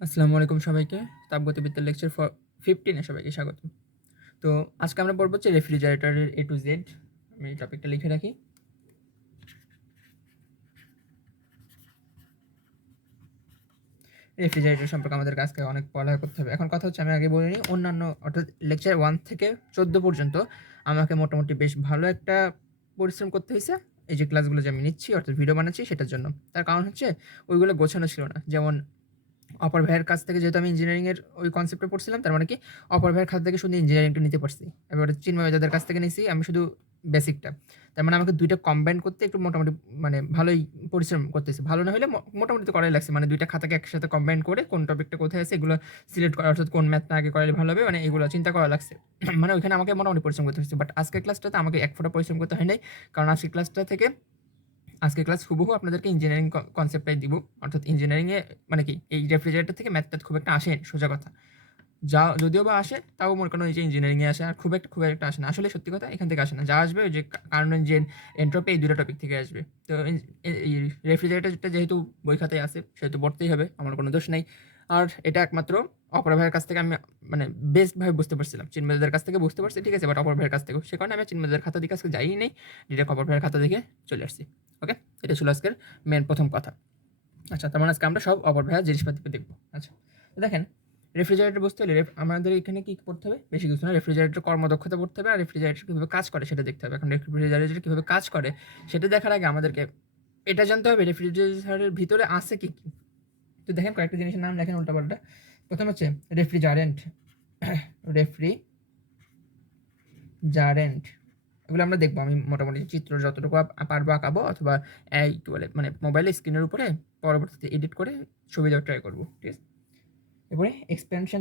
আসসালামু আলাইকুম সবাইকে। তাপগতিবিদ্যার লেকচার 15 এ সবাইকে স্বাগতম। তো আজকে আমরা পড়ব হচ্ছে রেফ্রিজারেটরের A to Z। আমি টপিকটা লিখে রাখি। রেফ্রিজারেটর সম্পর্কে আমাদেরকে আজকে অনেক পড়ালেখা করতে হবে। এখন কথা হচ্ছে আমি আগে বলে নিই, অন্যান্য অর্থাৎ লেকচার 1 থেকে 14 পর্যন্ত আমাকে মোটামুটি বেশ ভালো একটা পরিশ্রম করতে হইছে। এই যে ক্লাসগুলো যে আমি নিচ্ছি অর্থাৎ ভিডিও বানাচ্ছি সেটার জন্য। তার কারণ হচ্ছে ওইগুলো গোছানো ছিল না। যেমন অপর ভাইয়ের কাছ থেকে যেহেতু আমি ইঞ্জিনিয়ারিংয়ের ওই কনসেপ্টটা পড়ছিলাম, তার মানে কি অপর ভাইয়ের কাছ থেকে শুধু ইঞ্জিনিয়ারিংটা নিতে পারছি। এবারে চিন্ময় যাদের কাছ থেকে নিয়েছি আমি শুধু বেসিকটা। তার মানে আমাকে ২ টা কম্বাইন করতে একটু মোটামুটি মানে ভালোই পরিশ্রম করতেছি। ভালো না হলে মোটামুটি তো করাই লাগছে। মানে ২ টা খাতাকে একসাথে কম্বাইন করে কোন টপিকটা কোথায় আছে এগুলো সিলেক্ট করা, অর্থাৎ কোন ম্যাথটা আগে করালে ভালো হবে, মানে এগুলো চিন্তা করা লাগছে। মানে ওইখানে আমাকে মোটামুটি পরিশ্রম করতে হচ্ছে। বাট আজকের ক্লাসটাতে আমাকে এক ফোঁটা পরিশ্রম করতে হয় নাই। কারণ আজকের ক্লাস হুবহু আপনাদেরকে ইঞ্জিনিয়ারিং কনসেপ্টটাই দিব। অর্থাৎ ইঞ্জিনিয়ারিংয়ে মানে কি এই রেফ্রিজারেটর থেকে ম্যাথ খুব একটা আসে সোজা কথা। যদিও বা আসে তাও মনে করেন ওই যে ইঞ্জিনিয়ারিংয়ে আসে, আর খুব একটা আসে না। আসলে সত্যি কথা এখান থেকে আসে না। যা আসবে ওই যে কার্নোট ইঞ্জিন, এন্ট্রপি, এই ২ টা টপিক থেকে আসবে। তো এই রেফ্রিজারেটরটা যেহেতু বই খাতায় আছে সেহেতু পড়তেই হবে, আমার কোনো দোষ নাই। আর এটা একমাত্র অপর ভাইয়ের কাছ থেকে আমি মানে বেস্টভাবে বুঝতে পারছিলাম। চিন্ময়দের কাছ থেকে বুঝতে পারছি ঠিক আছে, বাট অপর ভাইয়ের কাছ থেকেও। সে কারণে আমি চিন্ময়দের খাতা দিকে আজকে যাইই নাই, ডিরেক্ট অপর ভাইয়ের খাতা দেখে চলে আসছি। ওকে? এটা ছিল আজকের মেন প্রথম কথা। আচ্ছা, তার মানে আজকে আমরা সব অপর ভাইয়ার জিনিসপাতি দেখব। আচ্ছা, তো দেখেন রেফ্রিজারেটর বুঝতে হলে আমাদের এখানে কি পড়তে হবে? বেশি কিছু না, রেফ্রিজারেটর কর্মদক্ষতা পড়তে হবে আর রেফ্রিজারেটর কীভাবে কাজ করে সেটা দেখতে হবে। এখন রেফ্রিজারেটর কীভাবে কাজ করে সেটা দেখার আগে আমাদেরকে এটা জানতে হবে রেফ্রিজারেটরের ভিতরে আছে কি কি। তো দেখেন কয়েকটা জিনিসের নাম লেখেন উল্টাপাল্টা। প্রথম হচ্ছে রেফ্রিজারেন্ট। রেফ্রিজারেন্ট এগুলো আমরা দেখবো। আমি মোটামুটি চিত্র যতটুকু পারবো আঁকাবো, অথবা এই কী বলে মানে মোবাইলের স্ক্রিনের উপরে পরবর্তীতে এডিট করে ছবি দেওয়ার ট্রাই করবো, ঠিক আছে? এরপরে এক্সপ্যানশন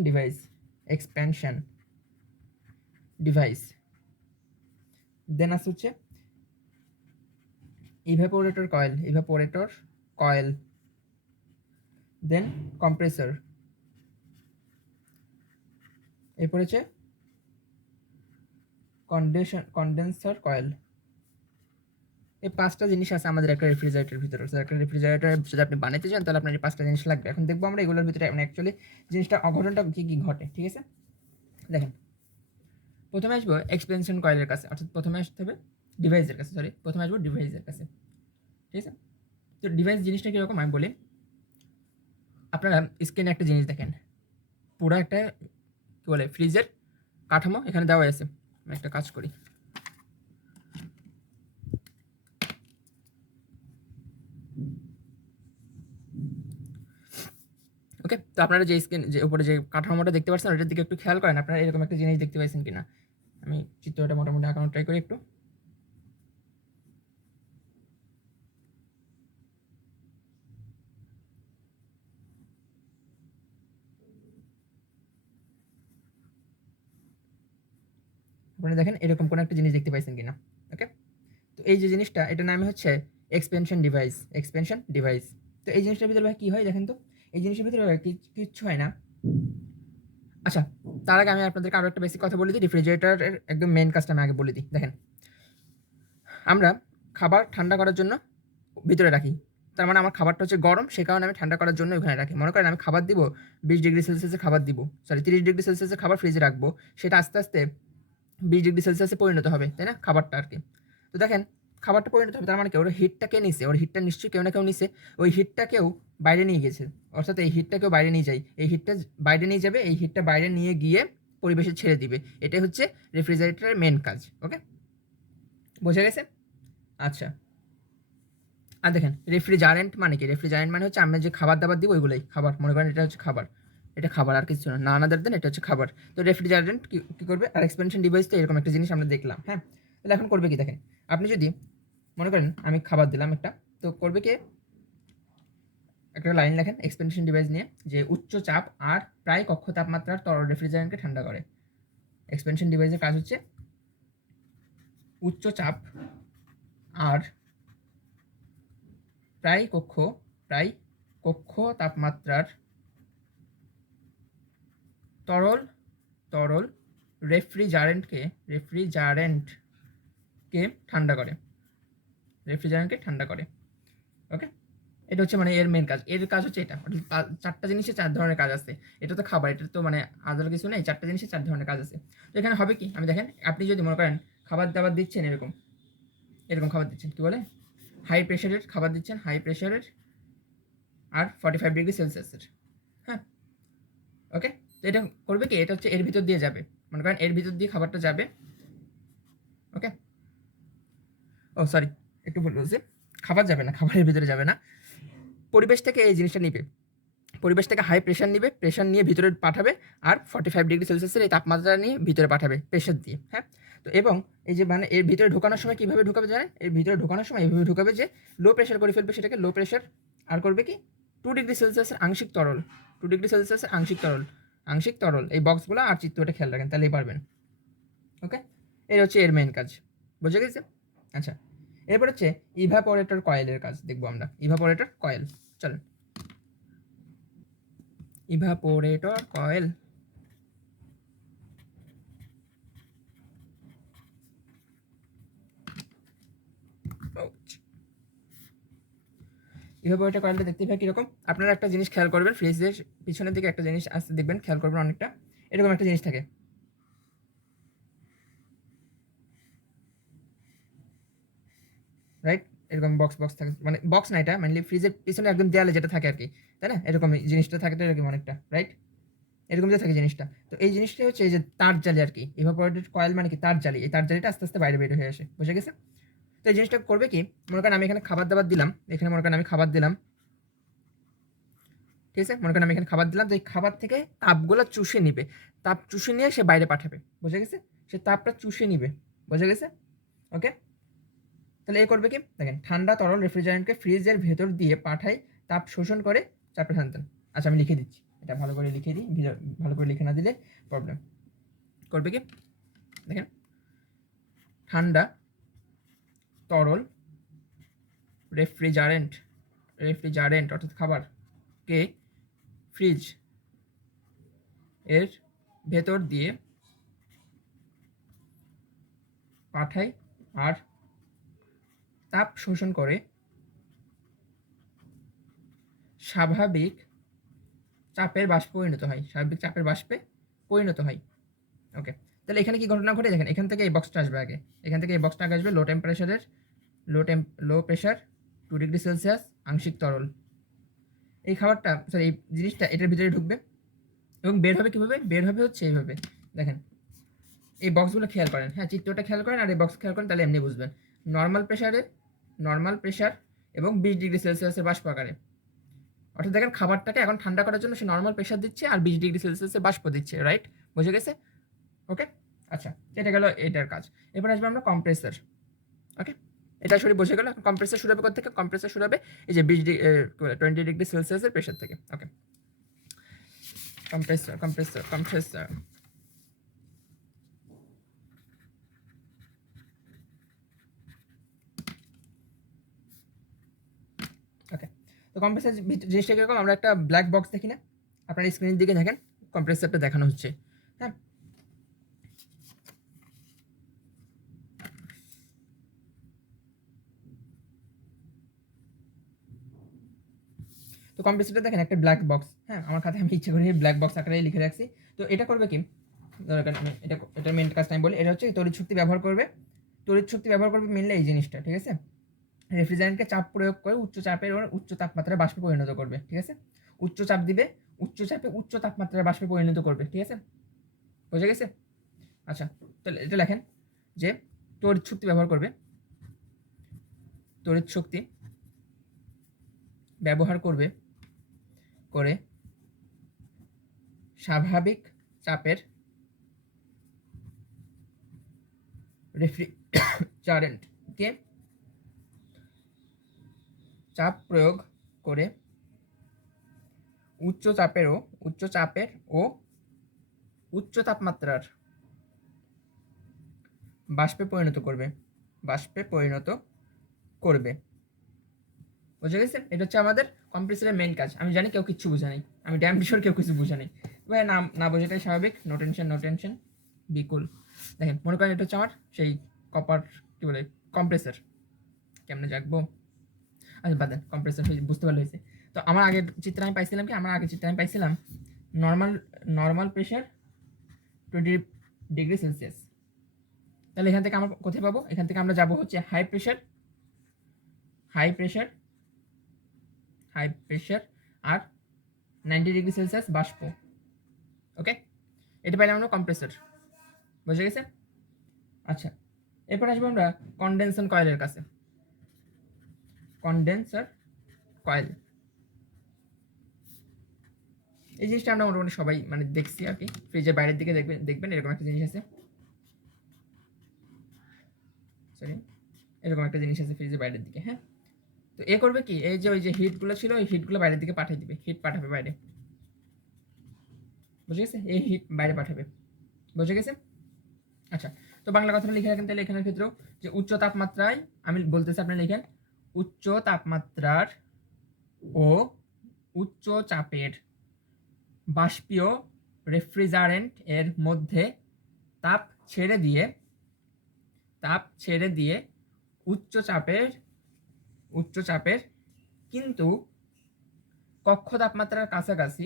ডিভাইস। দেন আসছে হচ্ছে ইভাপোরেটর কয়েল। দেন কম্প্রেসর। এরপর হচ্ছে কন্ডেন্সার কয়েল। এই 5টা জিনিস আছে আমাদের একটা রেফ্রিজারেটরের ভিতরে। একটা রেফ্রিজারেটর যদি আপনি বানাইতে চান তাহলে আপনার এই 5টা জিনিস লাগবে। এখন দেখবো আমরা এগুলোর ভিতরে মানে অ্যাকচুয়ালি জিনিসটা অঘটনটা কী কী ঘটে, ঠিক আছে? দেখেন, প্রথমে আসবো এক্সপেনশন কয়েলের কাছে, অর্থাৎ প্রথমে আসতে হবে ডিভাইসের কাছে। প্রথমে আসবো ডিভাইসের কাছে, ঠিক আছে? তো ডিভাইস জিনিসটা কীরকম আমি বলি। আপনারা স্ক্রিনে একটা জিনিস দেখেন, পুরো একটা কী বলে ফ্রিজের কাঠামো এখানে দেওয়া আছে। আমি একটা কাজ করি, ওকে? তো আপনারা যে স্ক্রিন যে উপরে যে কাঠামোটা দেখতে পাচ্ছেন ওটার দিকে একটু খেয়াল করেন, আপনারা এরকম একটা জিনিস দেখতে পাইছেন কিনা। আমি চিত্রটা মোটামুটি আঁকানোর ট্রাই করি একটু। আপনারা দেখেন এরকম কোনো একটা জিনিস দেখতে পাইছেন কিনা, ওকে? তো এই যে জিনিসটা এটার নাম হচ্ছে এক্সপেনশন ডিভাইস। তো এই জিনিসটার ভিতরে ভাই কী হয় দেখেন তো। এই জিনিসের ভিতরে কিচ্ছু হয় না। আচ্ছা, তার আগে আমি আপনাদেরকে আরও একটা বেসিক কথা বলে দিই। রেফ্রিজারেটরের একদম মেন কাজটা আমি আগে বলে দিই। দেখেন, আমরা খাবার ঠান্ডা করার জন্য ভিতরে রাখি। তার মানে আমার খাবারটা হচ্ছে গরম, সে কারণে আমি ঠান্ডা করার জন্য ওখানে রাখি। মনে করেন আমি খাবার দিব 20 ডিগ্রি সেলসিয়াসে, খাবার দিব 30 ডিগ্রি সেলসিয়াসে খাবার ফ্রিজে রাখবো, সেটা আস্তে আস্তে 20 ডিগ্রি সেলসিয়াসে পরিণত হবে, তাই না? খাবারটা আর কি। তো দেখেন খাবারটা পরিণত হবে, তার মানে কি ওর হিটটা কে নিছে? ওর হিটটা নিশ্চয়ই কেউ না কেউ নিছে। ওই হিটটা কেউ বাইরে নিয়ে গেছে, অর্থাৎ এই হিটটা কেউ বাইরে নিয়ে যায়। এই হিটটা বাইরে নিয়ে যাবে, এই হিটটা বাইরে নিয়ে গিয়ে পরিবেশে ছেড়ে দিবে। এটাই হচ্ছে রেফ্রিজারেটরের মেন কাজ, ওকে? বোঝা গেছে? আচ্ছা, আর দেখেন রেফ্রিজারেন্ট মানে কি? রেফ্রিজারেন্ট মানে হচ্ছে আমরা যে খাবার দাবার দিব ওইগুলোই খাবার। মনে করেন এটা হচ্ছে খাবার, এটা খাবার আর কিছু না, আদার দেন এটা হচ্ছে খাবার। তো রেফ্রিজারেন্ট কী করবে? আর এক্সপেনশন ডিভাইস তো এরকম একটা জিনিস আমরা দেখলাম, হ্যাঁ? তাহলে এখন করবে কি দেখেন, আপনি যদি মনে করেন আমি খাবার দিলাম একটা, তো করবে কি একটা লাইন লেখেন এক্সপেনশন ডিভাইস নিয়ে, যে উচ্চ চাপ আর প্রায় কক্ষ তাপমাত্রার তরল রেফ্রিজারেন্টকে ঠান্ডা করে। এক্সপেনশন ডিভাইসের কাজ হচ্ছে উচ্চ চাপ আর প্রায় কক্ষ তাপমাত্রার তরল তরল রেফ্রিজারেন্টকে ঠান্ডা করে। ওকে? এটা হচ্ছে মানে এর মেন কাজ। এর কাজ হচ্ছে এটা। অর্থাৎ 4টা জিনিসে 4 ধরনের কাজ আছে। এটা তো খাবার, এটা তো মানে আলাদা কিছু নেই। 4টা জিনিসে 4 ধরনের কাজ আছে। তো এখানে হবে কি? আমি দেখেন, আপনি যদি মনে করেন খাবার-দাবার দিচ্ছেন এরকম, এরকম খাবার দিচ্ছেন, কি বলে? হাই প্রেশারের খাবার দিচ্ছেন, হাই প্রেশারের আর 45 ডিগ্রি সেলসিয়াসের। হ্যাঁ? ওকে? তো এটা করবে কি? এটা হচ্ছে এর ভিতর দিয়ে যাবে। মনে করেন এর ভিতর দিয়ে খাবারটা যাবে। ওকে? ও সরি, একটু ভুল বলছি। খাবার যাবে না, খাবারের ভিতরে যাবে না। পরিবেশ থেকে এই জিনিসটা নিবে। পরিবেশ থেকে হাই প্রেশার নিবে, প্রেশার নিয়ে ভিতরে পাঠাবে আর 45 ডিগ্রি সেলসিয়াসের এই তাপমাত্রা নিয়ে ভিতরে পাঠাবে প্রেশার দিয়ে। হ্যাঁ? তো এবং এই যে মানে এর ভিতরে ঢোকানোর সময় কীভাবে ঢোকাবে জানেন? এর ভিতরে ঢোকানোর সময় এইভাবে ঢোকাবে যে লো প্রেশার করে ফেলবে সেটাকে, লো প্রেশার। আর করবে কি? 2 ডিগ্রি সেলসিয়াসের আংশিক তরল, 2 ডিগ্রি সেলসিয়াসের আংশিক তরল, আংশিক তরল। এই বক্সগুলো আর চিত্রটা খেয়াল রাখেন, তাহলেই পারবেন। ওকে? এর হচ্ছে এর মেইন কাজ। বুঝে গেছে? আচ্ছা, এরপর হচ্ছে ইভাপোরেটর কয়েলের কাজ দেখবো আমরা। ইভাপোরেটর কয়েল, চলেন। Evaporator coil. ইভাপোরেটর কয়েলটা দেখতে পাই কীরকম? আপনারা একটা জিনিস খেয়াল করবেন, ফ্রিজের পিছনের দিকে একটা জিনিস আসতে দেখবেন, খেয়াল করবেন অনেকটা এরকম একটা জিনিস থাকে। রাইট? এরকম বক্স বক্স থাকে, মানে বক্স না, এটা মেনলি ফ্রিজের পিছনে একদম দেয়ালে যেটা থাকে আর কি, তাই না? এরকম জিনিসটা থাকে তো এরকম অনেকটা, রাইট? এরকম যে থাকে জিনিসটা। তো এই জিনিসটা হচ্ছে এই যে তার জালি আর কি। ইভাপোরেটেড কয়েল মানে কি? তার জালি। এই তার জালিটা আস্তে আস্তে বাইরে বের হয়ে আসে। বুঝে গেছে? তো এই জিনিসটা করবে কি? মনে করেন আমি এখানে খাবার-দাবার দিলাম। এখানে মনে করেন আমি খাবার দিলাম। ঠিক আছে? মনে করেন আমি এখানে খাবার দিলাম। তো এই খাবার থেকে তাপগুলা চুষে নিবে। তাপ চুষে নিয়ে সে বাইরে পাঠাবে। বুঝে গেছে? সে তাপটা চুষে নিবে। বুঝে গেছে? ওকে? তাহলে এ করবে কি? দেখেন, ঠান্ডা তরল রেফ্রিজারেন্টকে ফ্রিজের ভেতর দিয়ে পাঠায়, তাপ শোষণ করে চাপে শান্তি। আচ্ছা, আমি লিখে দিচ্ছি। এটা ভালো করে লিখে দিই। ভালো করে লিখে না দিলে প্রবলেম। করবে কি? দেখেন, ঠান্ডা তরল রেফ্রিজারেন্ট, রেফ্রিজারেন্ট অর্থাৎ খাবারকে ফ্রিজ এর ভেতর দিয়ে পাঠায় আর তাপ শোষণ করে স্বাভাবিক চাপের বাষ্পে পরিণত হয়। স্বাভাবিক চাপের বাষ্পে পরিণত হয়। ওকে? তাহলে এখানে কি ঘটনা ঘটে? দেখেন, এখান থেকে এই বক্সটা আসবে আগে। এখান থেকে এই বক্সটা আগে আসবে লো টেম্পারেচারের, লো প্রেশার 2 ডিগ্রি সেলসিয়াস আংশিক তরল। এই খাবারটা, সরি, এই জিনিসটা এটার ভিতরে ঢুকবে এবং বের হবে কীভাবে? বের হবে হচ্ছে এইভাবে। দেখেন, এই বক্সগুলো খেয়াল করেন। হ্যাঁ, চিত্রটা খেয়াল করেন আর এই বক্স খেয়াল করেন, তাহলে এমনি বুঝবেন। নর্মাল প্রেশারে, নর্মাল প্রেশার এবং 20 ডিগ্রি সেলসিয়াসের বাষ্প আকারে। অর্থাৎ দেখেন, খাবারটাকে এখন ঠান্ডা করার জন্য সে নর্মাল প্রেশার দিচ্ছে আর 20 ডিগ্রি সেলসিয়াসে বাষ্প দিচ্ছে, রাইট? বুঝে গেছে? ওকে? আচ্ছা, এটা গেল এটার কাজ। এবার আসবে আমরা কম্প্রেসার। ওকে? এটা সরি বুঝে গেল। কম্প্রেসার শুরু হবে কোত্থেকে? কম্প্রেসার শুরু হবে এই যে 20 ডিগ্রি সেলসিয়াসের প্রেশার থেকে। Okay? Compressor, compressor, compressor. Okay? তো কম্প্রেসার জিনিসটা কিরকম? আমরা একটা ব্ল্যাক বক্স দেখি না? আপনার স্ক্রিনের দিকে দেখেন, কম্প্রেসারটা দেখানো হচ্ছে। হ্যাঁ? তো কম্প্রেসারটা দেখেন একটা ব্ল্যাক বক্স। হ্যাঁ, আমার খাতায় আমি ইচ্ছা করে ব্ল্যাক বক্স আকারে লিখে রাখছি। তো এটা করবে কি? দরকার এটা, এটার মেন কাজটা আমি বলি। এটা হচ্ছে তড়িৎ শক্তি ব্যবহার করবে। তড়িৎ শক্তি ব্যবহার করবে মেনলি এই জিনিসটা। ঠিক আছে? রেফ্রিজারেন্টকে চাপ প্রয়োগ করে উচ্চ চাপের ও উচ্চ তাপমাত্রায় বাষ্পে পরিণত করবে। ঠিক আছে? উচ্চ চাপ দিবে, উচ্চ চাপে উচ্চ তাপমাত্রায় বাষ্পে পরিণত করবে। ঠিক আছে? বুঝে গেছে? আচ্ছা, তাহলে এটা লেখেন যে তড়িৎ শক্তি ব্যবহার করবে, তড়িৎ শক্তি ব্যবহার করবে করে স্বাভাবিক চাপের রেফ্রিজারেন্টকে চাপ প্রয়োগ করে উচ্চ চাপের ও উচ্চ তাপমাত্রার বাষ্পে পরিণত করবে, বাষ্পে পরিণত করবে। বুঝে গেছেন? এটা হচ্ছে আমাদের কম্প্রেসারের মেন কাজ। আমি জানি কেউ কিচ্ছু বুঝে নাই, আমি ড্যাম শিওর কেউ কিছু বুঝে নাই। ভাই না, না বোঝাটাই স্বাভাবিক। No tension, no tension, Bikul. দেখেন, মনে করেন এটা হচ্ছে আমার সেই কপার, কি বলে, কম্প্রেসার। কেমনে জাগবো? আচ্ছা বাদ দেন, কম্প্রেসর বুঝতে পারলে হয়েছে। তো আমার আগের চিত্রে আমি পাইছিলাম কি, আমার আগের চিত্রে আমি পাইছিলাম নর্মাল প্রেশার 20°C। তাহলে এখান থেকে আমরা কোথায় পাবো? এখান থেকে আমরা যাবো হচ্ছে হাই প্রেশার আর 90°C বাষ্প। ওকে, এটা পাইলাম আমরা কম্প্রেসর, বুঝে গেছে? আচ্ছা, এরপর আসবো আমরা কনডেনসার কয়েলের কাছে। কনডেনসার কয়েল, এই জিনিসটা আমরা মোটামুটি সবাই মানে দেখছি আর কি। ফ্রিজের বাইরের দিকে দেখবেন এরকম একটা জিনিস আছে, সরি, এরকম একটা জিনিস আছে ফ্রিজের বাইরের দিকে। হ্যাঁ, তো এ করবে কি, এই যে ওই যে হিটগুলো ছিল, এই হিটগুলো বাইরের দিকে পাঠিয়ে দিবে, হিট পাঠাবে বাইরে, বুঝে গেছে? এই হিট বাইরে পাঠাবে, বুঝে গেছে? আচ্ছা, তো বাংলা কথাটা লিখে রাখেন তাহলে এখানের ক্ষেত্রেও, যে উচ্চ তাপমাত্রায়, আমি বলতেছি আপনি লিখেন, উচ্চ তাপমাত্রার ও উচ্চ চাপের বাষ্পীয় রেফ্রিজারেন্ট এর মধ্যে তাপ ছেড়ে দিয়ে উচ্চ চাপের কিন্তু কক্ষ তাপমাত্রার কাছাকাছি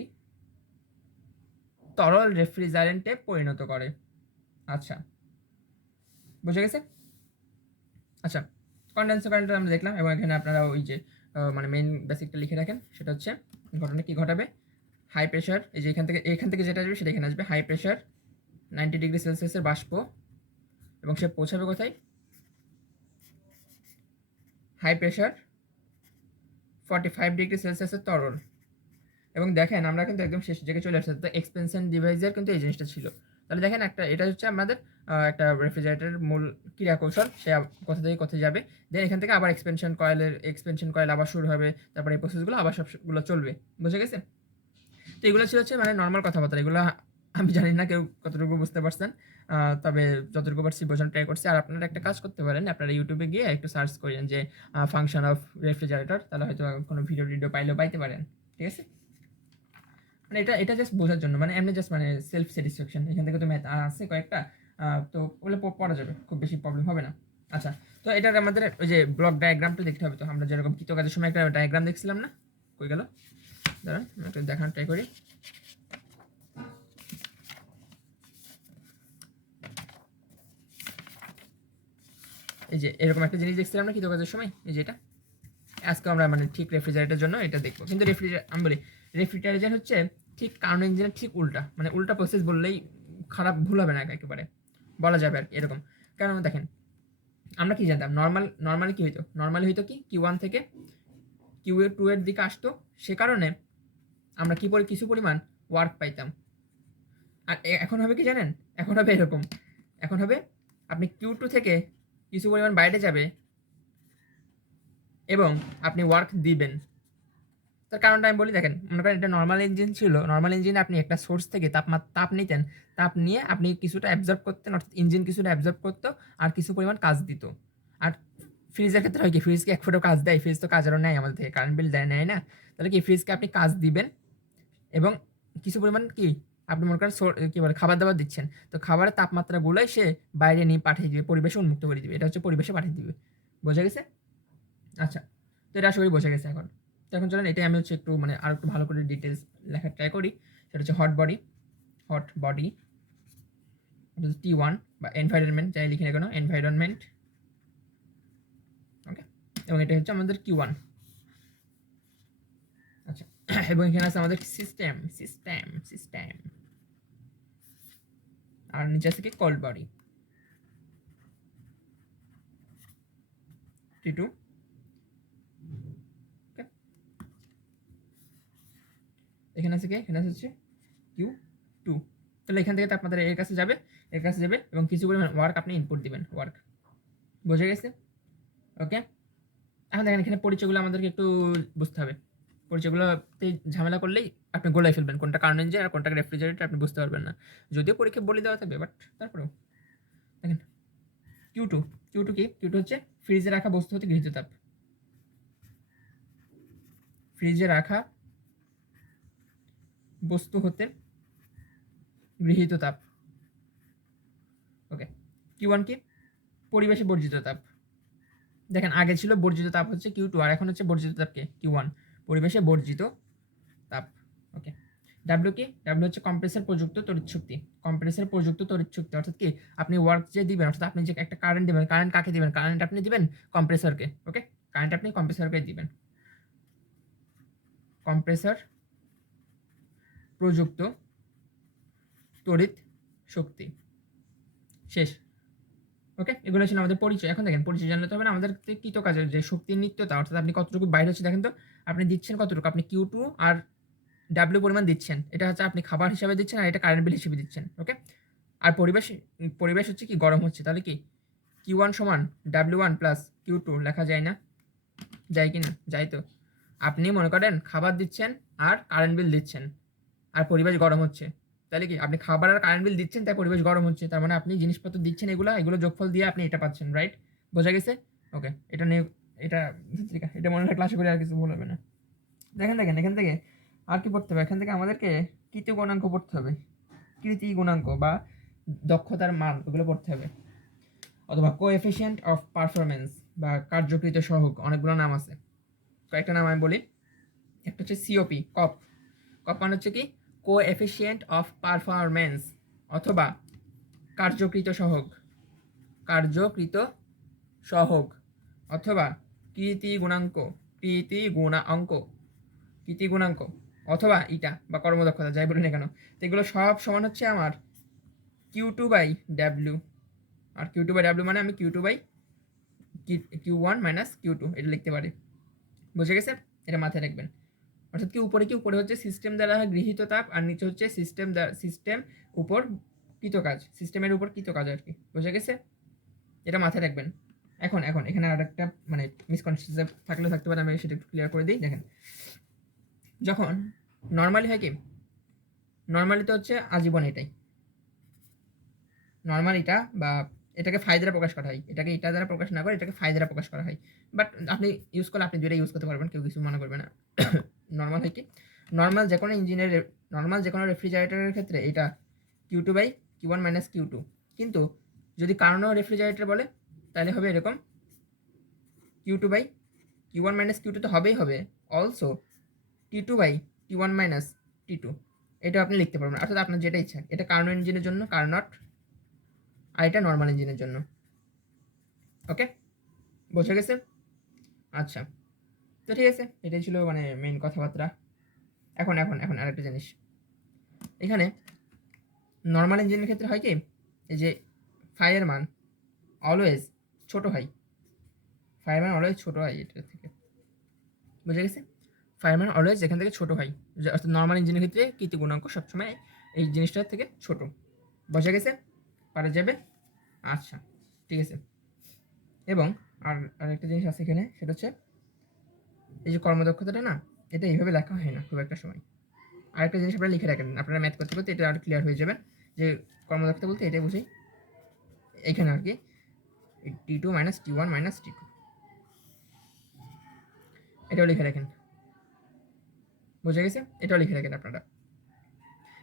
তরল রেফ্রিজারেন্টে পরিণত করে। আচ্ছা, বুঝে গেছে? আচ্ছা, কনডেন্সার কারেন্ট আমরা দেখলাম, এবং এখানে আপনারা ওই যে মানে মেইন বেসিকটা লিখে রাখেন, সেটা হচ্ছে ঘটনা কি ঘটাবে, হাই প্রেশার, এই যে এখান থেকে যেটা আসবে সেটা এখানে আসবে, হাই প্রেশার 90°C বাষ্প, এবং সে পৌঁছাবে কোথায়? হাই প্রেশার 45°C তরল। এবং দেখেন আমরা কিন্তু একদম শেষ জায়গায় চলে আসছে, তো এক্সপেনশন ডিভাইসের কিন্তু এই জিনিসটা ছিল। তাহলে দেখেন এটা হচ্ছে আমাদের একটা রেফ্রিজারেটরের মূল ক্রিয়া কৌশল, সে কোথা থেকে কোথায় যাবে, দেন এখান থেকে আবার এক্সপেনশন কয়েল আবার শুরু হবে, তারপরে এই প্রসেসগুলো আবার সবগুলো চলবে, বুঝে গেছে? তো এগুলো ছিল হচ্ছে মানে নর্মাল কথাবার্তা, এগুলো আমি জানি না কেউ কতটুকু বুঝতে পারছেন, তবে যতটুকু পারছি বোঝানোর ট্রাই করছি। আর আপনারা একটা কাজ করতে পারেন, আপনারা ইউটিউবে গিয়ে একটু সার্চ করেন যে ফাংশন অফ রেফ্রিজারেটর, তাহলে হয়তো কোনো ভিডিও পাইলেও পাইতে পারেন, ঠিক আছে? মানে এটা জাস্ট বোঝার জন্য, মানে এমনি জাস্ট মানে সেলফ স্যাটিসফ্যাকশন। এখান থেকে তো ম্যাথ আছে কয়েকটা, তো ওগুলো পড়া যাবে, খুব বেশি প্রবলেম হবে না। আচ্ছা, তো এটার আমাদের ওই যে ব্লক ডায়াগ্রামটা দেখতে হবে। তো আমরা যেরকম কৃতকাজের সময় একটা ডায়াগ্রাম দেখছিলাম না, কই গেল, দাঁড়ান একটু দেখানোর ট্রাই করি। এই যে এরকম একটা জিনিস দেখছিলাম না কৃতকাজের সময়, এই যে এটা। আজকে আমরা মানে ঠিক রেফ্রিজারেটরের জন্য এটা দেখবো, কিন্তু আমি বলি রেফ্রিজারেটর হচ্ছে ঠিক কার্ন ইঞ্জিনের ঠিক উল্টা, মানে উল্টা প্রসেস বললেই খারাপ ভুল হবে না, একেবারে বলা যাবে আর কি এরকম। কারণ দেখেন, আমরা কি জানতাম, নর্মালি হইতো কি Q1 থেকে Q2 এর দিকে আসতো, সে কারণে আমরা কিছু পরিমাণ ওয়ার্ক পাইতাম। আর এখন হবে কি জানেন, এখন হবে এরকম, এখন হবে আপনি Q2 থেকে কিছু পরিমাণ বাইরে যাবে এবং আপনি ওয়ার্ক দিবেন। তার কারণটা আমি বলি, দেখেন মনে করেন এটা নর্মাল ইঞ্জিন ছিল, নর্মাল ইঞ্জিনে আপনি একটা সোর্স থেকে তাপ নিতেন, তাপ নিয়ে আপনি কিছুটা অ্যাবজর্ব করতেন, অর্থাৎ ইঞ্জিন কিছুটা অ্যাবজর্ব করতো আর কিছু পরিমাণ কাজ দিত। আর ফ্রিজের ক্ষেত্রে হয় কি, ফ্রিজকে এক ফুটও কাজ দেয়? ফ্রিজ তো কাজেরও নেয়, আমাদের থেকে কারেন্ট বিল নেয় না। তাহলে কি ফ্রিজকে আপনি কাজ দিবেন এবং কিছু পরিমাণ কি আপনি মনে করেন কি বলে খাবার দাবার দিচ্ছেন, তো খাবারের তাপমাত্রাগুলোই সে বাইরে নিয়ে পাঠিয়ে দিবে, পরিবেশে উন্মুক্ত করে দিবে, এটা হচ্ছে পরিবেশে পাঠিয়ে দিবে, বোঝা গেছে? আচ্ছা, তো এটা আশা করি বোঝা গেছে এখন। তো এখন চলেন এটাই আমি হচ্ছে একটু মানে আর একটু ভালো করে ডিটেলস লেখার ট্রাই করি। সেটা হচ্ছে হট বডি T1 বা এনভায়রনমেন্ট, যাই লিখি না কেন, এনভায়রনমেন্ট। ওকে, এবং এটা হচ্ছে আমাদের Q1। আচ্ছা, এবং এখানে আছে আমাদের সিস্টেম, আর নিচে আছে কি কোল্ড বডি T2। ওকে, এখানে আছে কি, এখানে হচ্ছে Q2। তাহলে এখান থেকে তাপমাত্রা এর কাছে যাবে এবং কিছু পরিমাণ ওয়ার্ক আপনি ইনপুট দিবেন, ওয়ার্ক, বোঝা গেছে? ওকে, এখন দেখেন এখানে পরিচয়গুলো আমাদেরকে একটু বুঝতে হবে। পরিচয়গুলোতে ঝামেলা করলেই আপনি গোলাই ফেলবেন, কোনটা কারেন্ট ইঞ্জিন আর কোনটা রেফ্রিজারেটর আপনি বুঝতে পারবেন না, যদিও পরীক্ষা বলে দেওয়া থাকবে, বাট তারপরেও দেখেন Q2 কি, Q2 হচ্ছে ফ্রিজে রাখা বস্তু হতে গৃহীত তাপ, ফ্রিজে রাখা বস্তু হতে গৃহীত তাপ। ওকে, Q1 কি, পরিবেশে বর্জিত তাপ, দেখেন আগে ছিল বর্জিত তাপ হচ্ছে Q2 আর এখন হচ্ছে বর্জিত তাপ কে Q1, পরিবেশে বর্জিত তাপ। ওকে, ডাব্লিউ কি? ডাব্লিউ হচ্ছে কম্প্রেসর প্রযুক্ত তড়িৎ শক্তি। কম্প্রেসর প্রযুক্ত তড়িৎ শক্তি অর্থাৎ কি, আপনি ওয়ার্ক যে দিবেন, অর্থাৎ আপনি যে একটা কারেন্ট দিবেন, কারেন্ট কাকে দিবেন? কারেন্ট আপনি দিবেন কম্প্রেসরকে। ওকে, কারেন্ট আপনি কম্প্রেসরকে দিবেন। কম্প্রেসর প্রযুক্ত তড়িৎ শক্তি, শেষ। ওকে, এগুলো ছিল আমাদের পরিচয়। এখন দেখেন পরিচয় জানলে তো হবে না, আমাদের কৃতকাজের যে শক্তির নিত্যতা, অর্থাৎ আপনি কতটুকু বাইরে হচ্ছে দেখেন তো, আপনি দিচ্ছেন কতটুকু, আপনি Q2 আর ডাব্লিউ পরিমাণ দিচ্ছেন, এটা হচ্ছে আপনি খাবার হিসাবে দিচ্ছেন আর এটা কারেন্ট বিল হিসেবে দিচ্ছেন। ওকে, আর পরিবেশ, পরিবেশ হচ্ছে কি গরম হচ্ছে, তাহলে কি Q1 সমান W1 প্লাস Q2 লেখা যায় না? যায় কি না? যায় তো। আপনি মনে করেন খাবার দিচ্ছেন আর কারেন্ট বিল দিচ্ছেন আর পরিবেশ গরম হচ্ছে, তাহলে কি আপনি খাবার আর কারেন্ট বিল দিচ্ছেন তাই পরিবেশ গরম হচ্ছে, তার মানে আপনি জিনিসপত্র দিচ্ছেন এগুলো যোগফল দিয়ে আপনি এটা পাচ্ছেন, রাইট? বোঝা গেছে? ওকে, এটা নিয়ে এটা এটা মনে রাখলে আশা করি আর কিছু ভুল হবে না। দেখেন দেখেন এখান থেকে আর কি পড়তে হবে, এখান থেকে আমাদেরকে কৃতীয় গুণাঙ্ক পড়তে হবে, কৃতি গুণাঙ্ক বা দক্ষতার মান, ওগুলো পড়তে হবে, অথবা কোএফিসিয়েন্ট অফ পারফরমেন্স বা কার্যকৃত সহগ, অনেকগুলো নাম আছে, কয়েকটা নাম আমি বলি। একটা হচ্ছে সিওপি, কপ। কপ মানে হচ্ছে কি কোএফিসিয়েন্ট অফ পারফরমেন্স, অথবা কার্যকৃত সহগ, কার্যকৃত সহগ, অথবা কৃতি গুণাঙ্ক, কৃতি গুণাঙ্ক, কৃতি গুণাঙ্ক, অথবা ইটা বা কর্মদক্ষতা, যাই বলি না কেন। তো এগুলো সব সমান হচ্ছে আমার Q2/W, আর Q2/W মানে আমি Q1 মাইনাস Q2 এটা লিখতে পারি। বুঝে গেছে? এটা মাথায় রাখবেন। অর্থাৎ কি উপরে হচ্ছে সিস্টেম দ্বারা গৃহীত তাপ আর নিচে হচ্ছে সিস্টেম উপর কৃত কাজ, সিস্টেমের উপর কৃত কাজ আর কি। বুঝে গেছে? এটা মাথায় রাখবেন। এখন এখানে আর একটা মানে মিসকনসেপশন থাকলেও থাকতে পারে, আমি সেটা একটু ক্লিয়ার করে দিই। দেখেন, যখন নর্মালি হয় কি, নর্মালি তো হচ্ছে আজীবন এটাই নর্মাল, এটা বা এটাকে ফাই দ্বারা প্রকাশ করা হয়, এটাকে এটা দ্বারা প্রকাশ না করে এটাকে ফাই দ্বারা প্রকাশ করা হয়। বাট আপনি ইউজ করলে আপনি দুইটা ইউজ করতে পারবেন, কেউ কিছু মনে করবে না। নর্মাল হয় কি, নর্মাল যে কোনো ইঞ্জিনের, নর্মাল যে কোনো রেফ্রিজারেটরের ক্ষেত্রে এটা Q2/Q1 মাইনাস Q2, কিন্তু যদি কার্নো রেফ্রিজারেটর বলে তাহলে হবে এরকম Q2/Q1 মাইনাস Q2 তো হবেই হবে, অলসো T2/T1 মাইনাস T2, এটা আপনি লিখতে পারবেন, অর্থাৎ আপনার যেটা ইচ্ছা। এটা কার্নো ইঞ্জিনের জন্য কার্নট, আর এটা নর্মাল ইঞ্জিনের জন্য। ওকে, বোঝা গেছে? আচ্ছা, তো ঠিক আছে, এটাই ছিল মানে মেইন কথাবার্তা। এখন আরেকটা জিনিস, এখানে নর্মাল ইঞ্জিনের ক্ষেত্রে হয় কি, এই যে ফাইয়ের মান অলওয়েজ ছোট হয়, ফায়ার মান অলওয়েজ ছোট হয় এটার থেকে। বুঝে গেছে? ফায়ার মান অলওয়েজ এখান থেকে ছোট হয়, অর্থাৎ নর্মাল ইঞ্জিনের ক্ষেত্রে কৃতি গুণাঙ্ক সবসময় এই জিনিসটার থেকে ছোট। বোঝা গেছে? পারা যাবে? আচ্ছা, ঠিক আছে। এবং আরেকটা জিনিস আছে এখানে, সেটা হচ্ছে এই যে কর্মদক্ষতাটা না, এটা এইভাবে লেখা হয় না খুব একটা সময়। আরেকটা জিনিস আপনারা লিখে রাখেন, আপনারা ম্যাথ করতে করতে এটা আরও ক্লিয়ার হয়ে যাবেন যে কর্মদক্ষতা বলতে এটাই বুঝি, এইখানে আর কি T2 minus T1 minus T2, এটাও লিখে রাখেন। বুঝে গেছে? এটাও লিখে রাখেন আপনারা।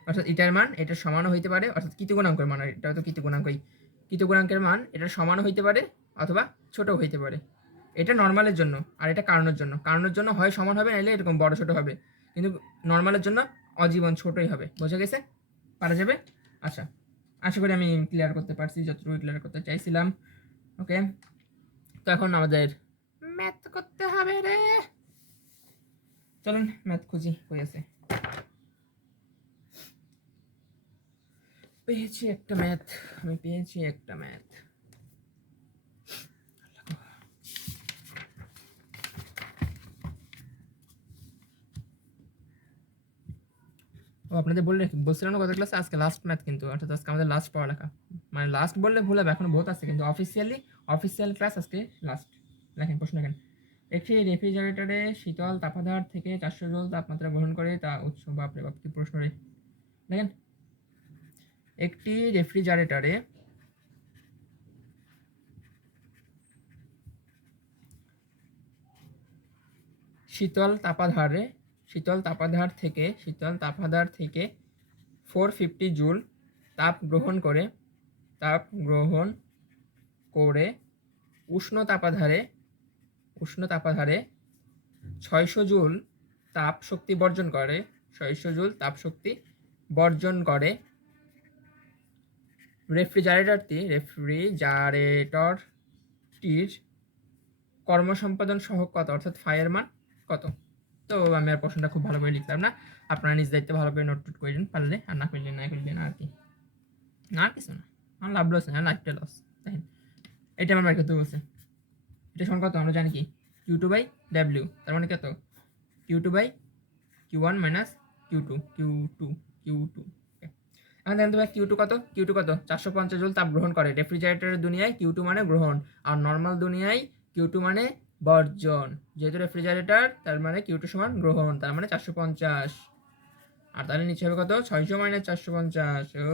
অর্থাৎ এটার মান এটার সমানও হইতে পারে, অর্থাৎ কৃতগুণাঙ্কের মান, এটা তো কৃতগুণাঙ্কই, কৃতগুণাঙ্কের মান এটার সমানও হইতে পারে অথবা ছোটও হইতে পারে। এটা নর্মালের জন্য আর এটা কারণের জন্য। কারণের জন্য হয় সমান হবে, নাহলে এরকম বড় ছোট হবে, কিন্তু নর্মালের জন্য অজীবন ছোটই হবে। বোঝা গেছে? পারা যাবে? আচ্ছা, আশা করি আমি ক্লিয়ার করতে পারছি যতটুকু ক্লিয়ার করতে চাইছিলাম। ওকে, তো এখন আমাদের ম্যাথ করতে হবে রে। চলুন ম্যাথ খুঁজি, কই আছে। পেয়েছি একটা ম্যাথ, আমি পেয়েছি একটা ম্যাথ। ও আপনাদের বলছিলাম না গত ক্লাসে আজকে লাস্ট ম্যাথ, কিন্তু অর্থাৎ আজকে আমাদের লাস্ট পড়ালেখা, মানে লাস্ট বললে ভুল হবে, এখনো বহুত আছে, কিন্তু অফিসিয়াল ক্লাস আজকে লাস্ট। দেখেন প্রশ্ন, দেখেন, একটি রেফ্রিজারেটরে শীতল তাপাধার থেকে 400 জুল তাপমাত্রা গ্রহণ করে তা উৎস, বাপরে বাপ কি প্রশ্ন রে। দেখেন, একটি রেফ্রিজারেটরে শীতল তাপাধার থেকে 450 জুল তাপ গ্রহণ করে উষ্ণ তাপাধারে উষ্ণ তাপাধারে 600 জুল তাপ শক্তি বর্জন করে, 600 জুল তাপ শক্তি বর্জন করে রেফ্রিজারেটরটির কর্মসম্পাদন সহগ কত, অর্থাৎ ফায়ের মান কত। তো আমি আর প্রশ্নটা খুব ভালো করে লিখলাম না, আপনারা নিজ দায়িত্বে ভালো করে নোট টোট করেন পারলে, আর না করলে না করলে না আর কি, না আর কিছু না, আমার লাভ লস না, লাইফটা লস। দেখেন এটা আমার বাইর করতে বলছে, এটা সমান কত আমরা জানি কি Q2 বাই W, তার মানে কত Q2 by Q1 minus Q2 Q2 Q2। এখন দেখেন তো ভাই Q2 কত, Q2 কত 450 জুল তাপ গ্রহণ করে। রেফ্রিজারেটরের দুনিয়ায় Q2 মানে গ্রহণ, আর নর্মাল দুনিয়ায় Q2 মানে বর্জন। যেহেতু রেফ্রিজারেটর তার মানে Q2 সমান গ্রহণ, তার মানে 450। আর তাহলে নিচে হবে কত 600 মাইনাস 450। ও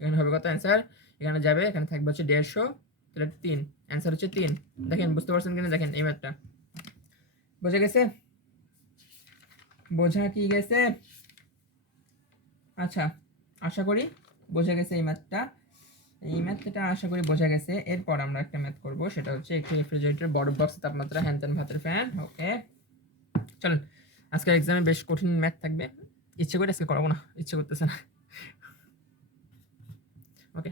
এখানে হবে কত অ্যান্সার, এখানে যাবে, এখানে থাকবে হচ্ছে 150, তাহলে 3, অ্যান্সার হচ্ছে 3। দেখেন বুঝতে পারছেন কিনা, দেখেন এই ম্যাথটা বোঝা গেছে, বোঝা কি গেছে? আচ্ছা আশা করি বোঝা গেছে এই ম্যাথটা, এই ম্যাথটা আশা করি বোঝা গেছে। এরপর আমরা একটা ম্যাথ করব, সেটা হচ্ছে একটি রেফ্রিজারেটর বরফ বক্স তাপমাত্রা হ্যান ত্যান ভাতের ফ্যান। ওকে চলুন, আজকের এক্সামে বেশ কঠিন ম্যাথ থাকবে, ইচ্ছে করে আজকে করাবো না, ইচ্ছে করতেছে না। ওকে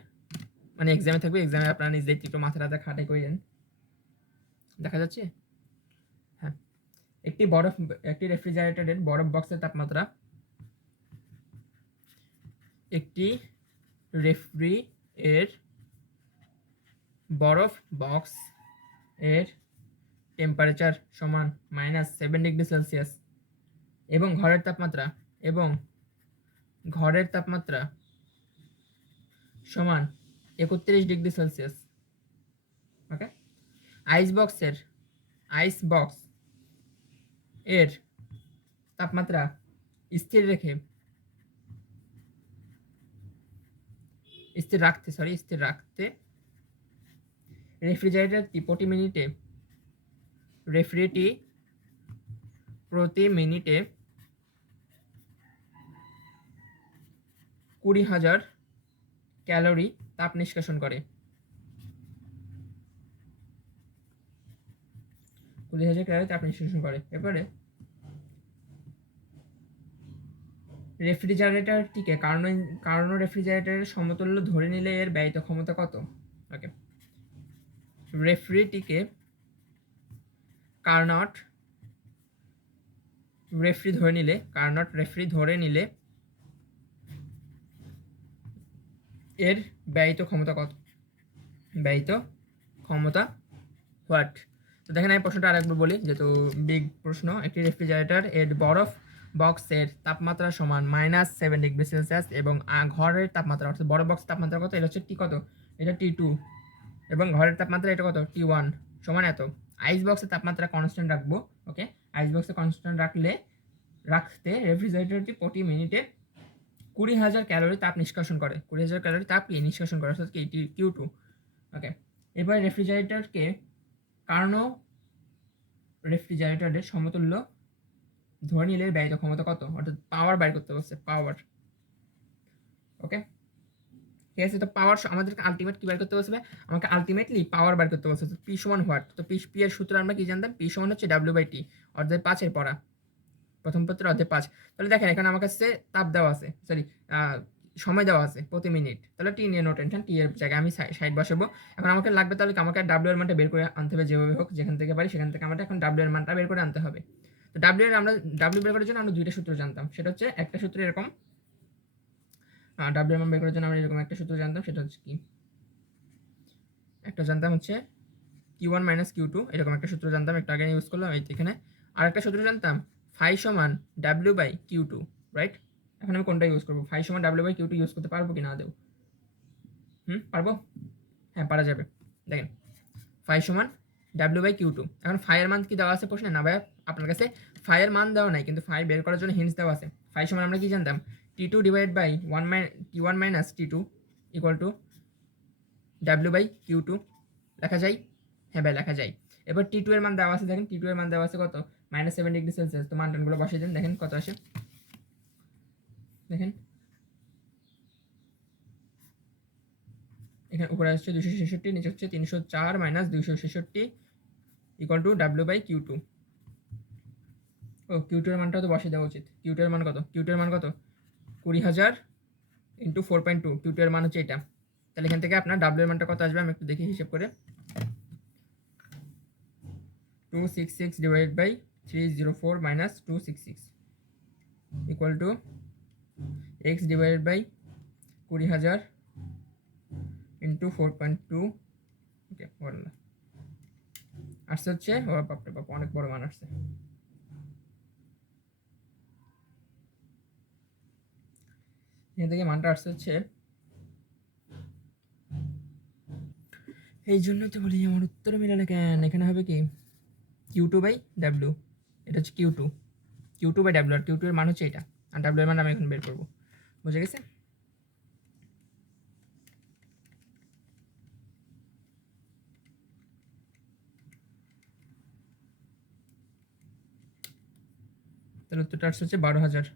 মানে এক্সামে থাকবে, এক্সামে আপনারা নিজ দায়িত্বে একটু মাথা টাথা খাটাই করেন। দেখা যাচ্ছে? হ্যাঁ, একটি রেফ্রিজারেটরের বরফ বক্সের তাপমাত্রা, একটি রেফ্রি এর বরফ বক্স এর টেম্পারেচার সমান -7 ডিগ্রি সেলসিয়াস এবং ঘরের তাপমাত্রা সমান 31 ডিগ্রি সেলসিয়াস। ওকে, আইস বক্স এর তাপমাত্রা স্থির রাখতে রেফ্রিজারেটরটি প্রতি মিনিটে 20,000 ক্যালোরি তাপ নিষ্কাশন করে। 20,000 ক্যালোরি তাপ নিষ্কাশন করে। এবারে রেফ্রিজারেটরটিকে কার্নো রেফ্রিজারেটরের সমতুল্য ধরে নিলে এর ব্যয়িত ক্ষমতা কত? ওকে, রেফ্রিটিকে কার্নট রেফ্রি ধরে নিলে এর ব্যয়িত ক্ষমতা কত? ব্যয়িত ক্ষমতা হোয়াট? তো দেখেন আমি প্রশ্নটা আরেকবার বলি, যেহেতু বিগ প্রশ্ন। একটি রেফ্রিজারেটর এর বরফ বক্সের তাপমাত্রা সমান -7 ডিগ্রি সেলসিয়াস এবং ঘরের তাপমাত্রা, অর্থাৎ বরফ বক্স তাপমাত্রা কত, এটা হচ্ছে টি কত, এটা T2, এবং ঘরের তাপমাত্রা এটা কত T1 সমান এত। আইস বক্সের তাপমাত্রা কনস্ট্যান্ট রাখবো। ওকে, আইস বক্সে কনস্ট্যান্ট রাখতে রেফ্রিজারেটরটি প্রতি মিনিটে 20,000 ক্যালোরি তাপ নিষ্কাশন করে। 20,000 ক্যালোরি তাপ নিষ্কাশন করে, অর্থাৎ Q2। ওকে, এরপরে রেফ্রিজারেটরকে কার্নো রেফ্রিজারেটরের সমতুল্য ধরে নিলে ব্যয়িত ক্ষমতা কত, অর্থাৎ পাওয়ার বাইর করতে বলছে, পাওয়ার। ওকে ঠিক আছে, তো পাওয়ার আমাদেরকে আলটিমেট কি বের করতে বলছে, আমাকে আলটিমেটলি পাওয়ার বের করতে বলছে। তো পি সমান হোয়াট, তো পি এর সূত্র আমরা কি জানতাম, পি সমান হচ্ছে W/T, অর্থাৎ 5-এর পড়া, প্রথম পত্রের অধ্যায় 5। তাহলে দেখেন এখানে আমার কাছে তাপ দেওয়া আছে, সরি সময় দেওয়া আছে প্রতি মিনিট, তাহলে টি নিয়ে নো টেনশন, টি এর জায়গায় আমি সাইড বসাবো। এখন আমাকে লাগবে, তাহলে আমাকে W এর মানটা বের করে আনতে হবে, যেভাবে হোক, যেখান থেকে পারি সেখান থেকে আমাকে এখন W এর মানটা বের করে আনতে হবে। তো W বের করার জন্য আমরা দুইটা সূত্র জানতাম, সেটা হচ্ছে একটা সূত্র এরকম, W এর মান বের করার জন্য আমরা এরকম একটা সূত্র জানতাম, সেটা হচ্ছে কি, একটা জানতাম হচ্ছে Q1 মাইনাস Q2, এরকম একটা সূত্র জানতাম, একটু আগে ইউজ করলাম এই এখানে। আর একটা সূত্র জানতাম ফাই সমান W/Q2, রাইট? এখন আমি কোনটা ইউজ করবো, ফাই সমান W/Q2 ইউজ করতে পারবো কি না দেব? পারবো, হ্যাঁ পারা যাবে। দেখেন ফাই সমান W/Q2, এখন ফাইয়ের মান কি দেওয়া আছে প্রশ্নে? না ভাই আপনার কাছে ফাইয়ের মান দেওয়া নাই, কিন্তু ফাই বের করার জন্য হিন্টস দেওয়া আছে। ফাই সমান আমরা কি জানতাম, T2 divide by T1 minus T2 equal to W/Q2, লেখা যায়? হ্যাঁ ভাই লেখা যায়। এবার T2 এর মান দেওয়া আছে, দেখেন T2 এর মান দেওয়া আছে কত, -7 ডিগ্রি সেলসিয়াস। তো মানটানগুলো বসিয়ে দেন, দেখেন কত আসে, দেখেন এখানে উপরে আসছে 266, নিচে হচ্ছে 304 - 266 equal to W by Q two. ও কিউ টু এর মানটা তো বসে দেওয়া উচিত। কিউ টু এর মান কত? কিউ টু এর মান কত? 20,000 ইন্টু 4.2। কিউ টু এর মান হচ্ছে এটা। তাহলে এখান থেকে আপনার ডাব্লিউ এর মানটা কত আসবে আমি একটু দেখি হিসেব করে। 266 divided by 304 minus 266 equal to X divided by 20,000 into 4.2। Okay বললাম আসছে হচ্ছে, ও বাপরে বাপ অনেক বড় মান আসছে। এখান থেকে মানটা আসছে হচ্ছে, এই জন্যই তো বলি আমার উত্তর মিলালে কেন। এখানে হবে কি কিউ টু বাই ডাব্লিউ, এটা হচ্ছে Q two, Q two by W, আর কিউ টু এর মান হচ্ছে এটা, আর ডাব্লিউ এর মান আমি এখন বের করবো। বুঝে গেছে? তাহলে উত্তরটা আসছে হচ্ছে 12,000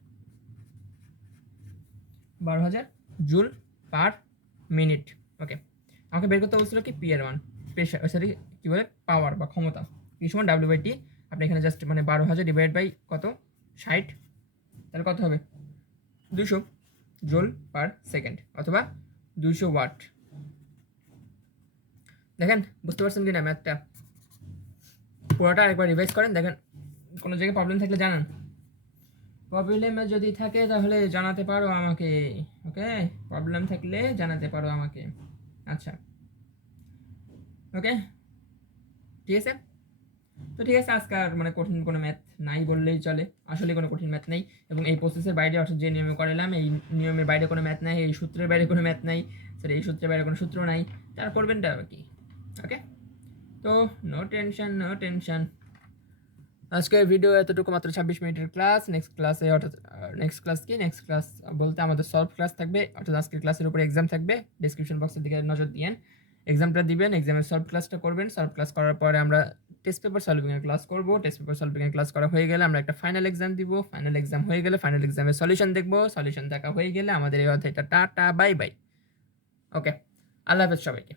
জুল পার মিনিট। ওকে, আমাকে বের করতে বলছিল কি পি এর মান, প্রেশার, সরি কী বলে, পাওয়ার বা ক্ষমতা। পি সমান ডাব্লিউ বাই টি। আপনি এখানে জাস্ট মানে 12,000 ডিভাইড বাই কত, 60, তাহলে কত হবে 200 জুল পার সেকেন্ড অথবা 200 ওয়াট। দেখেন বুঝতে পারছেন কি না ম্যাথটা? পুরোটা আরেকবার রিভাইজ করেন, দেখেন কোনো জায়গায় প্রবলেম থাকলে জানান। প্রবলেমে যদি থাকে তাহলে জানাতে পারো আমাকে। ওকে, প্রবলেম থাকলে জানাতে পারো আমাকে। আচ্ছা ওকে, ঠিক আছে। তো ঠিক আছে, আজকে আর মানে কঠিন কোনো ম্যাথ নাই বললেই চলে। আসলে কোনো কঠিন ম্যাথ নেই, এবং এই প্রসেসের বাইরে অর্থাৎ যে নিয়মে করালাম এই নিয়মের বাইরে কোনো ম্যাথ নাই, এই সূত্রের বাইরে কোনো ম্যাথ নাই, সরি এই সূত্রের বাইরে কোনো সূত্র নাই, তারা করবেনটা কি। ওকে, তো নো টেনশন নো টেনশন। আজকের ভিডিও এতটুকু, মাত্র 26 মিনিটের ক্লাস। নেক্সট ক্লাসে অর্থাৎ নেক্সট ক্লাস কি, নেক্সট ক্লাস বলতে আমাদের সলভ ক্লাস থাকবে, অর্থাৎ আজকের ক্লাসের উপরে এক্সাম থাকবে। ডিসক্রিপশন বক্সের দিকে নজর দিয়েন, এক্সামটা দিবেন, এক্সামের সলভ ক্লাসটা করবেন। সলভ ক্লাস করার পরে আমরা টেস্ট পেপার সলভিংয়ের ক্লাস করব। টেস্ট পেপার সলভিংয়ের ক্লাস করা হয়ে গেলে আমরা একটা ফাইনাল এক্সাম দিব। ফাইনাল এক্সাম হয়ে গেলে ফাইনাল এক্সামের সলিউশন দেখবো। সলিউশন দেখা হয়ে গেলে আমাদের এই অধ্যায়টা টাটা বাই বাই। ওকে, আল্লাহ হাফেজ সবাইকে।